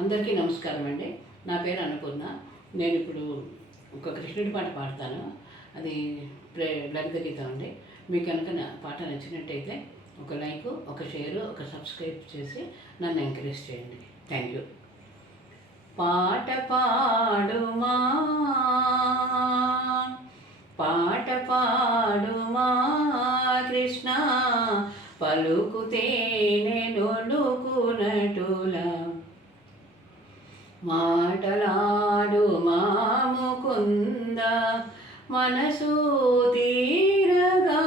అందరికీ నమస్కారం అండి. నా పేరు అన్నపూర్ణ. నేను ఇప్పుడు ఒక కృష్ణుడి పాట పాడతాను. అది లలిత గీతం అండి. మీకు కనుక నా పాట నచ్చినట్టయితే ఒక లైక్, ఒక షేరు, ఒక సబ్స్క్రైబ్ చేసి నన్ను ఎంకరేజ్ చేయండి. Thank you. పాట పాడుమా, పాట పాడుమా కృష్ణ, పలుకుతే నొలుకునటులా, మాటలాడు మా ముకుంద, మనసు తీరగా.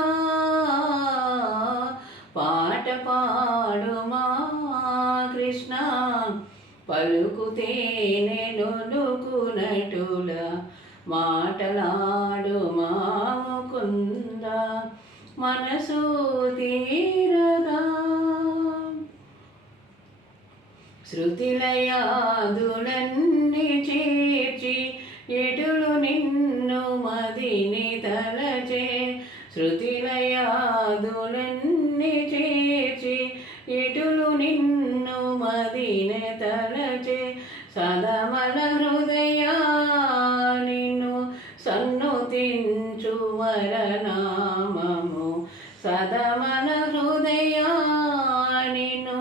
పాట పాడుమా కృష్ణ, పలుకుతే నొలుకునటులా, మాటలాడు మా ముకుంద, మనసు తీరగా. శృతిలయాదులన్నీ చేర్చి ఎటులు నిన్ను మదిని తలచే, శృతిలయాదులన్నీ చేర్చి ఎటులు నిన్ను మదిని తలచే, సదమల హృదయ నిన్ను సన్నుతించు వరనామము, సదమల హృదయ నిన్ను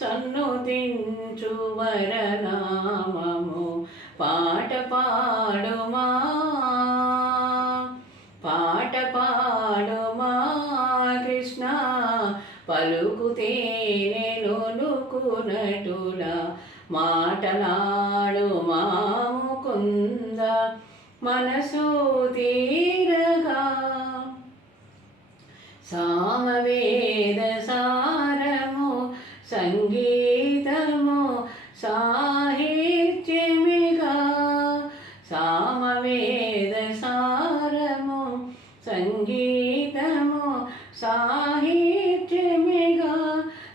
సన్నుతించు వరనామము. పాట పాడుమా, పాట పాడుమా కృష్ణ, పలుకుతే నొలుకునటులా, మాటలాడు మా ముకుంద, మనసు తీరగా. సామవేద సారము సంగీతము సాహిత్యమిగా, సామవేద సారము సంగీతము సాహిత్యమిగా,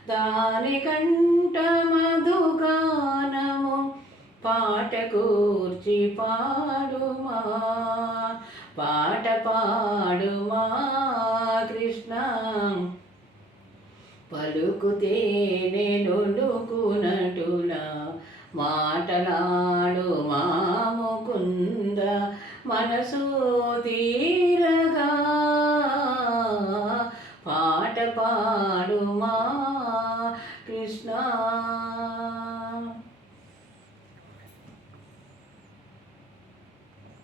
దానికంట మధుగానము పాట కూర్చి పాడుమా, పాట పాడుమా కృష్ణ, పలుకుతే నొలుకునటులా, మాటలాడు మా ముకుంద, మనసు తీరగా. పాట పాడుమా